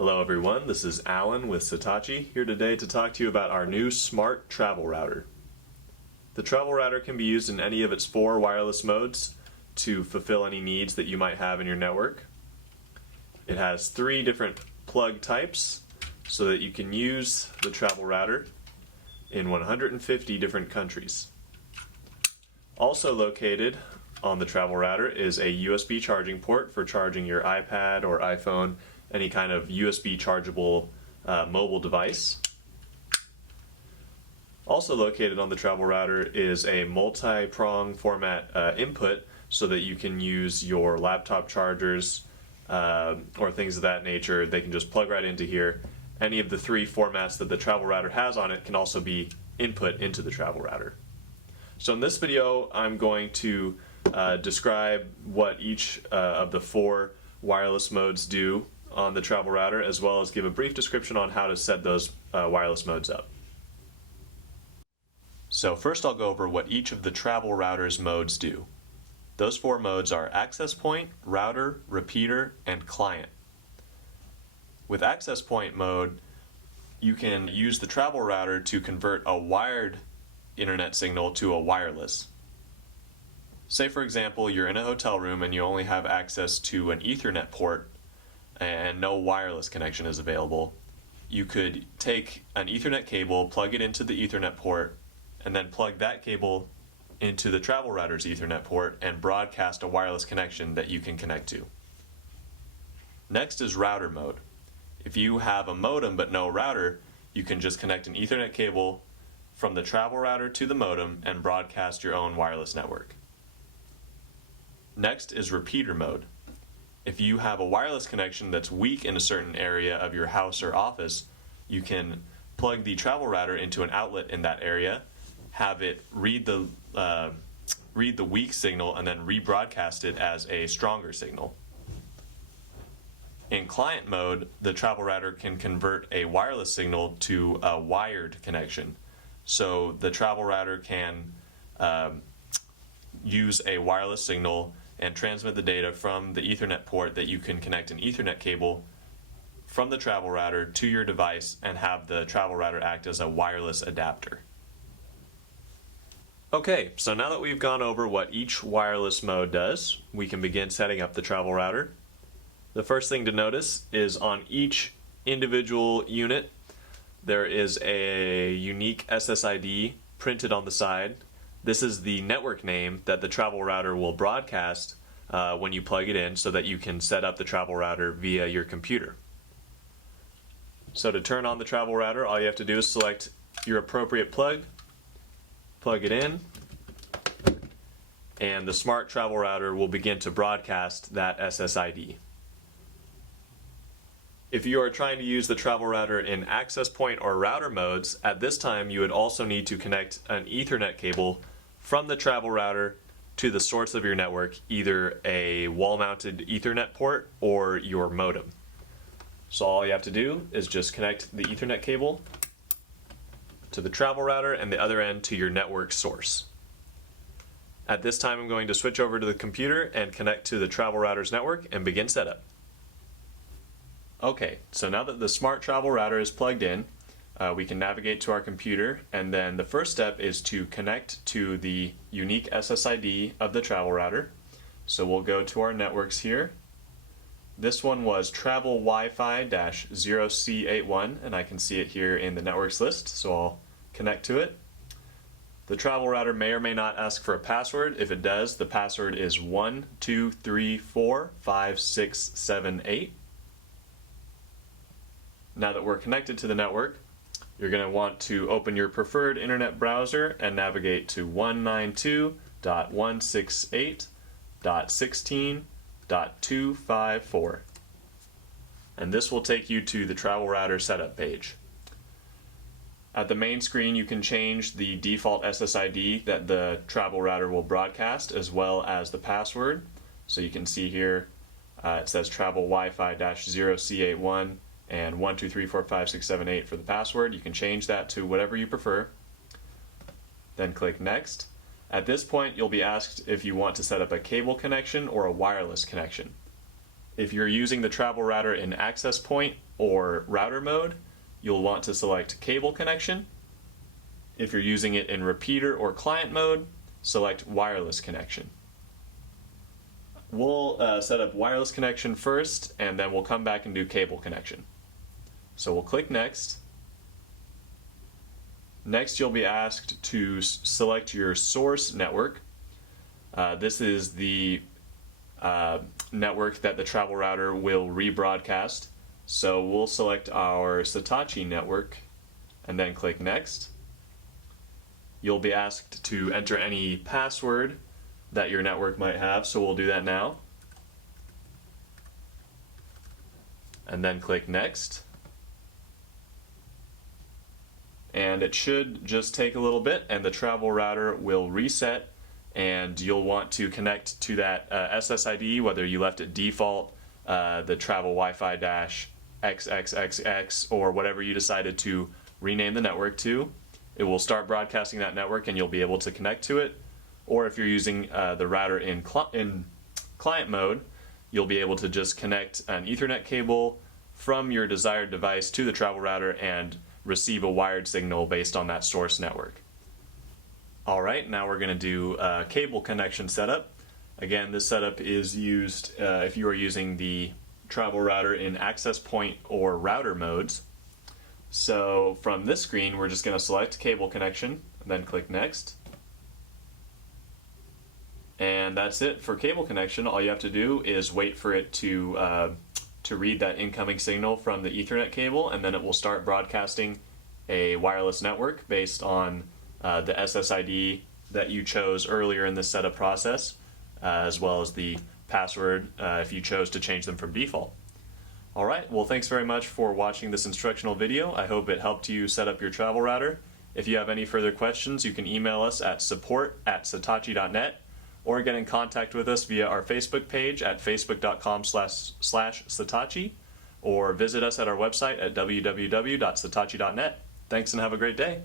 Hello everyone, this is Alan with Satechi, here today to talk to you about our new Smart Travel Router. The Travel Router can be used in any of its 4 wireless modes to fulfill any needs that you might have in your network. It has 3 different plug types so that you can use the Travel Router in 150 different countries. Also located on the Travel Router is a USB charging port for charging your iPad or iPhone, any kind of USB chargeable mobile device. Also located on the Travel Router is a multi-prong format input so that you can use your laptop chargers or things of that nature. They can just plug right into here. Any of the 3 formats that the Travel Router has on it can also be input into the Travel Router. So in this video I'm going to describe what each of the 4 wireless modes do on the Travel Router, as well as give a brief description on how to set those wireless modes up. So first I'll go over what each of the Travel Router's modes do. Those 4 modes are access point, router, repeater, and client. With access point mode, you can use the Travel Router to convert a wired internet signal to a wireless. Say for example you're in a hotel room and you only have access to an Ethernet port and no wireless connection is available. You could take an Ethernet cable, plug it into the Ethernet port, and then plug that cable into the Travel Router's Ethernet port and broadcast a wireless connection that you can connect to. Next is router mode. If you have a modem but no router, you can just connect an Ethernet cable from the Travel Router to the modem and broadcast your own wireless network. Next is repeater mode. If you have a wireless connection that's weak in a certain area of your house or office, you can plug the Travel Router into an outlet in that area, have it read the weak signal, and then rebroadcast it as a stronger signal. In client mode, the Travel Router can convert a wireless signal to a wired connection. So the Travel Router can use a wireless signal and transmit the data from the Ethernet port that you can connect an Ethernet cable from the Travel Router to your device and have the Travel Router act as a wireless adapter. Okay, so now that we've gone over what each wireless mode does, we can begin setting up the Travel Router. The first thing to notice is on each individual unit there is a unique SSID printed on the side. This is the network name that the Travel Router will broadcast when you plug it in so that you can set up the Travel Router via your computer. So to turn on the Travel Router, all you have to do is select your appropriate plug, plug it in, and the Smart Travel Router will begin to broadcast that SSID. If you are trying to use the Travel Router in access point or router modes, at this time you would also need to connect an Ethernet cable from the Travel Router to the source of your network, either a wall-mounted Ethernet port or your modem. So all you have to do is just connect the Ethernet cable to the Travel Router and the other end to your network source. At this time I'm going to switch over to the computer and connect to the Travel Router's network and begin setup. Okay, so now that the Smart Travel Router is plugged in, we can navigate to our computer, and then the first step is to connect to the unique SSID of the Travel Router. So we'll go to our networks here. This one was Travel Wi-Fi-0C81, and I can see it here in the networks list, so I'll connect to it. The Travel Router may or may not ask for a password. If it does, the password is 12345678. Now that we're connected to the network, you're going to want to open your preferred internet browser and navigate to 192.168.16.254. And this will take you to the Travel Router setup page. At the main screen you can change the default SSID that the Travel Router will broadcast, as well as the password. So you can see here it says Travel Wi-Fi-0C81 and 1234567 for the password. You can change that to whatever you prefer. Then click Next. At this point you'll be asked if you want to set up a cable connection or a wireless connection. If you're using the travel router in access point or router mode, you'll want to select cable connection. If you're using it in repeater or client mode, select wireless connection. We'll set up wireless connection first, and then we'll come back and do cable connection. So we'll click Next. Next, you'll be asked to select your source network. This is the network that the travel router will rebroadcast. So we'll select our Satechi network and then click Next. You'll be asked to enter any password that your network might have, so we'll do that now. And then click Next. And it should just take a little bit, and the travel router will reset, and you'll want to connect to that SSID, whether you left it default, the travel Wi-Fi XXXX, or whatever you decided to rename the network to. It will start broadcasting that network, and you'll be able to connect to it. Or if you're using the router in client mode, you'll be able to just connect an Ethernet cable from your desired device to the travel router and receive a wired signal based on that source network. Alright, now we're going to do cable connection setup. Again, this setup is used if you are using the travel router in access point or router modes. So from this screen, we're just going to select cable connection, and then click Next. And that's it for cable connection. All you have to do is wait for it to read that incoming signal from the Ethernet cable, and then it will start broadcasting a wireless network based on the SSID that you chose earlier in this setup process, as well as the password if you chose to change them from default. Alright, well, thanks very much for watching this instructional video. I hope it helped you set up your travel router. If you have any further questions, you can email us at support@satechi.net or get in contact with us via our Facebook page at facebook.com/Satechi, or visit us at our website at www.satechi.net. Thanks and have a great day.